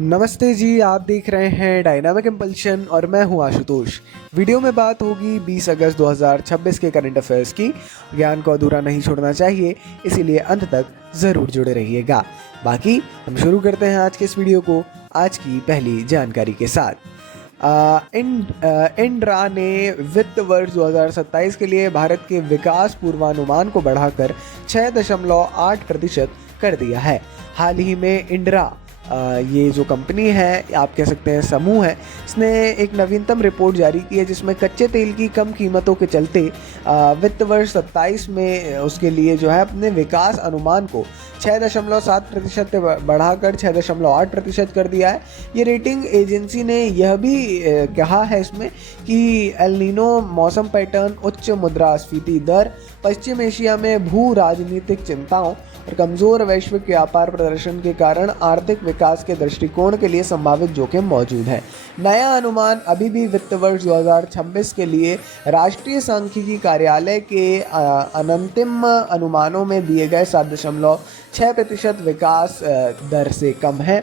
नमस्ते जी, आप देख रहे हैं डायनामिक इम्पल्शन और मैं हूं आशुतोष। वीडियो में बात होगी 20 अगस्त 2026 के करंट अफेयर्स की। ज्ञान को अधूरा नहीं छोड़ना चाहिए, इसीलिए अंत तक ज़रूर जुड़े रहिएगा। बाकी हम शुरू करते हैं आज के इस वीडियो को आज की पहली जानकारी के साथ। इंड्रा ने वित्त वर्ष 2027 के लिए भारत के विकास पूर्वानुमान को बढ़ाकर 6.8% कर दिया है। हाल ही में इंड्रा ये जो कंपनी है, आप कह सकते हैं समूह है, इसने एक नवीनतम रिपोर्ट जारी की है जिसमें कच्चे तेल की कम कीमतों के चलते वित्त वर्ष 27 में उसके लिए जो है अपने विकास अनुमान को 6.7% से बढ़ाकर 6.8% कर दिया है। ये रेटिंग एजेंसी ने यह भी कहा है इसमें कि एल नीनो मौसम पैटर्न, उच्च मुद्रास्फीति दर, पश्चिम एशिया में भू राजनीतिक चिंताओं और कमज़ोर वैश्विक व्यापार प्रदर्शन के कारण आर्थिक विकास के दृष्टिकोण के लिए संभावित जोखिम मौजूद है। नया अनुमान अभी भी वित्त वर्ष 2026 के लिए राष्ट्रीय सांख्यिकी कार्यालय के अंतिम अनुमानों में दिए गए 7.6% विकास दर से कम है।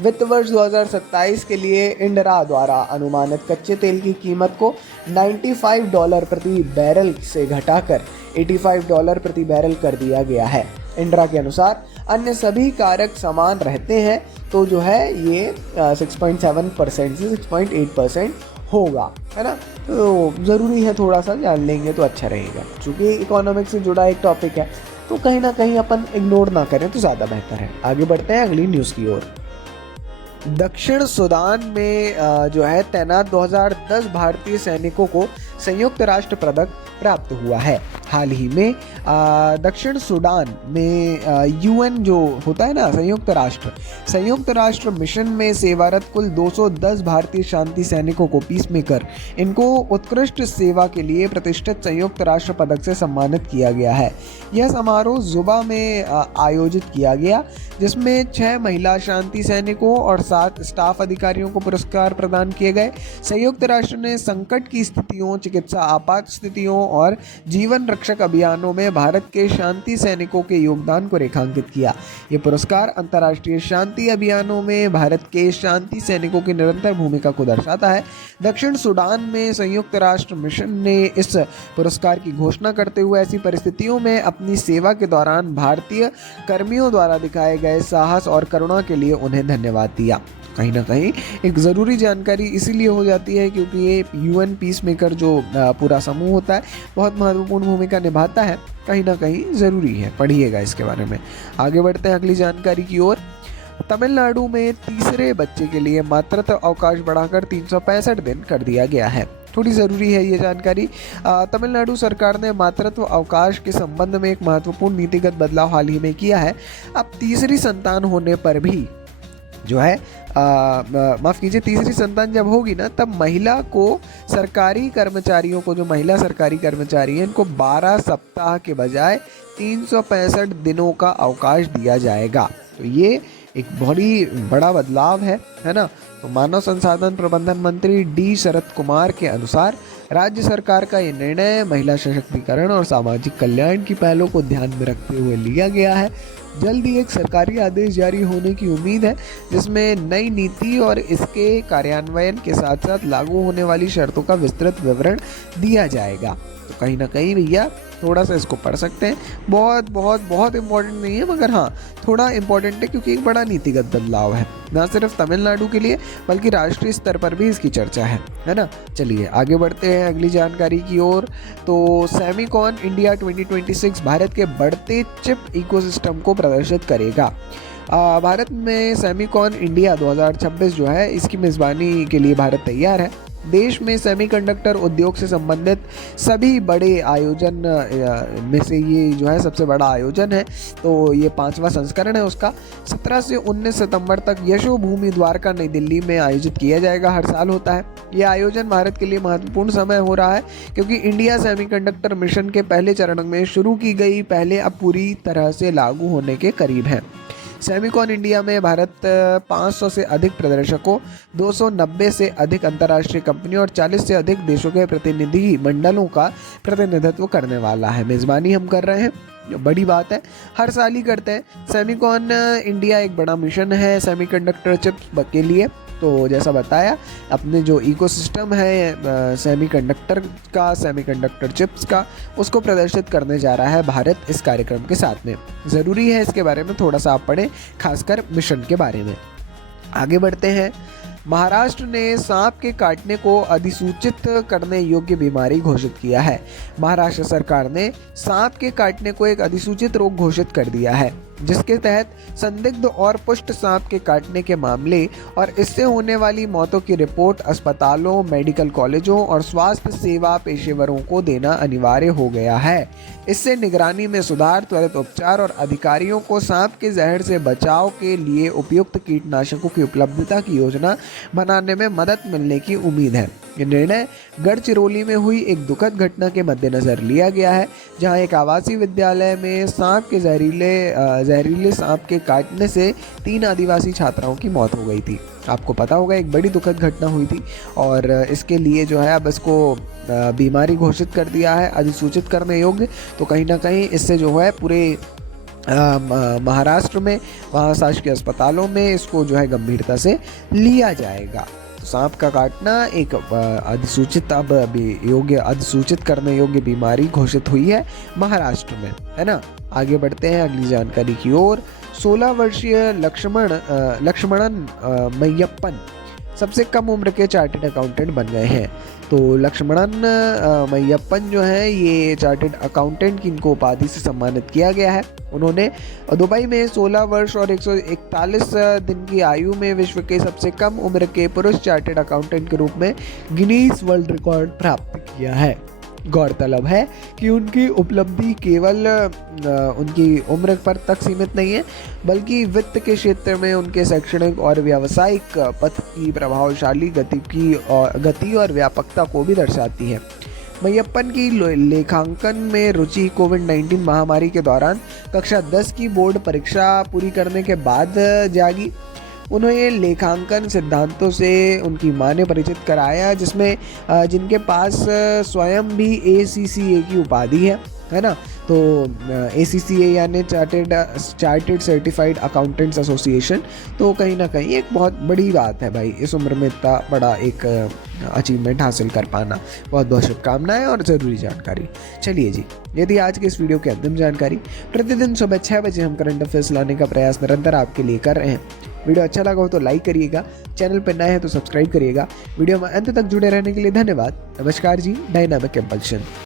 वित्त वर्ष 2027 के लिए इंडरा द्वारा अनुमानित कच्चे तेल की कीमत को $95 प्रति बैरल से घटाकर $85 प्रति बैरल कर दिया गया है। इंड्रा के अनुसार अन्य सभी कारक समान रहते हैं तो जो है ये 6.7% से 6.8% होगा, है ना। तो ज़रूरी है, थोड़ा सा जान लेंगे तो अच्छा रहेगा। चूँकि इकोनॉमिक्स से जुड़ा एक टॉपिक है तो कहीं ना कहीं अपन इग्नोर ना करें तो ज़्यादा बेहतर है। आगे बढ़ते हैं अगली न्यूज़ की ओर। दक्षिण सूडान में जो है तैनात 2010 भारतीय सैनिकों को संयुक्त राष्ट्र पदक प्राप्त हुआ है। हाल ही में दक्षिण सूडान में यूएन जो होता है ना, संयुक्त राष्ट्र मिशन में सेवारत कुल 210 भारतीय शांति सैनिकों को पीस मेकर इनको उत्कृष्ट सेवा के लिए प्रतिष्ठित संयुक्त राष्ट्र पदक से सम्मानित किया गया है। यह समारोह जुबा में आयोजित किया गया जिसमें 6 महिला शांति सैनिकों और 7 स्टाफ अधिकारियों को पुरस्कार प्रदान किए गए। संयुक्त राष्ट्र ने संकट की स्थितियों, चिकित्सा आपात स्थितियों और जीवन रक्षक अभियानों में भारत के शांति सैनिकों के योगदान को रेखांकित किया। ये पुरस्कार अंतर्राष्ट्रीय शांति अभियानों में भारत के शांति सैनिकों की निरंतर भूमिका को दर्शाता है। दक्षिण सूडान में संयुक्त राष्ट्र मिशन ने इस पुरस्कार की घोषणा करते हुए ऐसी परिस्थितियों में अपनी सेवा के दौरान भारतीय कर्मियों द्वारा दिखाए गए साहस और करुणा के लिए उन्हें धन्यवाद दिया। कहीं ना कहीं एक ज़रूरी जानकारी इसीलिए हो जाती है क्योंकि ये यूएन पीस मेकर जो पूरा समूह होता है बहुत महत्वपूर्ण भूमिका निभाता है। कहीं ना कहीं ज़रूरी है, पढ़िएगा इसके बारे में। आगे बढ़ते हैं अगली जानकारी की ओर। तमिलनाडु में तीसरे बच्चे के लिए मातृत्व अवकाश बढ़ाकर 365 दिन कर दिया गया है। थोड़ी ज़रूरी है ये जानकारी। तमिलनाडु सरकार ने मातृत्व अवकाश के संबंध में एक महत्वपूर्ण नीतिगत बदलाव हाल ही में किया है। अब तीसरी संतान होने पर भी जो है माफ़ कीजिए, तीसरी संतान जब होगी ना तब महिला सरकारी कर्मचारी हैं इनको 12 सप्ताह के बजाय 365 दिनों का अवकाश दिया जाएगा। तो ये एक बहुत ही बड़ा बदलाव है ना। तो मानव संसाधन प्रबंधन मंत्री डी शरद कुमार के अनुसार राज्य सरकार का ये निर्णय महिला सशक्तिकरण और सामाजिक कल्याण की पहलों को ध्यान में रखते हुए लिया गया है। जल्द ही एक सरकारी आदेश जारी होने की उम्मीद है जिसमें नई नीति और इसके कार्यान्वयन के साथ साथ लागू होने वाली शर्तों का विस्तृत विवरण दिया जाएगा। तो कहीं ना कहीं भैया थोड़ा सा इसको पढ़ सकते हैं। बहुत बहुत बहुत इम्पोर्टेंट नहीं है मगर हाँ थोड़ा इम्पोर्टेंट है क्योंकि एक बड़ा नीतिगत बदलाव है, ना सिर्फ तमिलनाडु के लिए बल्कि राष्ट्रीय स्तर पर भी इसकी चर्चा है ना। चलिए आगे बढ़ते हैं अगली जानकारी की ओर। तो सेमिकॉन इंडिया 2026 भारत के बढ़ते चिप इकोसिस्टम को प्रदर्शित करेगा। भारत में सेमिकॉन इंडिया 2026 जो है इसकी मेज़बानी के लिए भारत तैयार है। देश में सेमीकंडक्टर उद्योग से संबंधित सभी बड़े आयोजन में से ये जो है सबसे बड़ा आयोजन है। तो ये 5वां संस्करण है उसका। 17 से 19 सितंबर तक यशोभूमि द्वारका नई दिल्ली में आयोजित किया जाएगा, हर साल होता है। ये आयोजन भारत के लिए महत्वपूर्ण समय हो रहा है क्योंकि इंडिया सेमीकंडक्टर मिशन के पहले चरण में शुरू की गई पहले अब पूरी तरह से लागू होने के करीब है। सेमिकॉन इंडिया में भारत 500 से अधिक प्रदर्शकों, 290 से अधिक अंतर्राष्ट्रीय कंपनियों और 40 से अधिक देशों के प्रतिनिधि मंडलों का प्रतिनिधित्व करने वाला है। मेज़बानी हम कर रहे हैं बड़ी बात है, हर साल ही करते हैं। सेमिकॉन इंडिया एक बड़ा मिशन है सेमीकंडक्टर चिप्स के लिए। तो जैसा बताया, अपने जो इकोसिस्टम है सेमीकंडक्टर का, सेमीकंडक्टर चिप्स का, उसको प्रदर्शित करने जा रहा है भारत इस कार्यक्रम के साथ में। ज़रूरी है इसके बारे में थोड़ा सा आप पढ़ें, खासकर मिशन के बारे में। आगे बढ़ते हैं। महाराष्ट्र ने सांप के काटने को अधिसूचित करने योग्य बीमारी घोषित किया है। महाराष्ट्र सरकार ने सांप के काटने को एक अधिसूचित रोग घोषित कर दिया है, जिसके तहत संदिग्ध और पुष्ट सांप के काटने के मामले और इससे होने वाली मौतों की रिपोर्ट अस्पतालों, मेडिकल कॉलेजों और स्वास्थ्य सेवा पेशेवरों को देना अनिवार्य हो गया है। इससे निगरानी में सुधार, त्वरित उपचार और अधिकारियों को सांप के जहर से बचाव के लिए उपयुक्त कीटनाशकों की उपलब्धता की योजना बनाने में मदद मिलने की उम्मीद है। ये निर्णय गढ़चिरौली में हुई एक दुखद घटना के मद्देनजर लिया गया है, जहां एक आवासीय विद्यालय में सांप के जहरीले सांप के काटने से 3 आदिवासी छात्राओं की मौत हो गई थी। आपको पता होगा, एक बड़ी दुखद घटना हुई थी और इसके लिए जो है अब इसको बीमारी घोषित कर दिया है, अधिसूचित करने योग्य। तो कहीं ना कहीं इससे जो है पूरे महाराष्ट्र में वहाँ शासकीय अस्पतालों में इसको जो है गंभीरता से लिया जाएगा। तो सांप का काटना एक अधिसूचित करने योग्य बीमारी घोषित हुई है महाराष्ट्र में, है ना। आगे बढ़ते हैं अगली जानकारी की ओर। 16 वर्षीय लक्ष्मणन मैयप्पन सबसे कम उम्र के चार्टेड अकाउंटेंट बन गए हैं। तो लक्ष्मणन मैयप्पन जो है, ये चार्टेड अकाउंटेंट की इनको उपाधि से सम्मानित किया गया है। उन्होंने दुबई में 16 वर्ष और 141 दिन की आयु में विश्व के सबसे कम उम्र के पुरुष चार्टेड अकाउंटेंट के रूप में गिनीज वर्ल्ड रिकॉर्ड प्राप्त किया है। गौरतलब है कि उनकी उपलब्धि केवल उनकी उम्र पर तक सीमित नहीं है, बल्कि वित्त के क्षेत्र में उनके शैक्षणिक और व्यावसायिक पथ की प्रभावशाली गति और व्यापकता को भी दर्शाती है। मैयप्पन की लेखांकन में रुचि कोविड-19 महामारी के दौरान कक्षा 10 की बोर्ड परीक्षा पूरी करने के बाद जागी। उन्हें लेखांकन सिद्धांतों से उनकी मां ने परिचित कराया, जिसमें जिनके पास स्वयं भी ACCA की उपाधि है ना। तो ACCA यानी चार्टेड सर्टिफाइड अकाउंटेंट्स एसोसिएशन। तो कहीं ना कहीं एक बहुत बड़ी बात है भाई, इस उम्र में इतना बड़ा एक अचीवमेंट हासिल कर पाना। बहुत बहुत शुभकामनाएं और ज़रूरी जानकारी। चलिए जी, यदि आज के इस वीडियो की अंतिम जानकारी, प्रतिदिन सुबह 6 बजे हम करंट अफेयर्स लाने का प्रयास निरंतर आपके लिए कर रहे हैं। वीडियो अच्छा लगा हो तो लाइक करिएगा, चैनल पर नए हैं तो सब्सक्राइब करिएगा। वीडियो में अंत तक जुड़े रहने के लिए धन्यवाद। नमस्कार जी, डायनामिक कंपल्शन।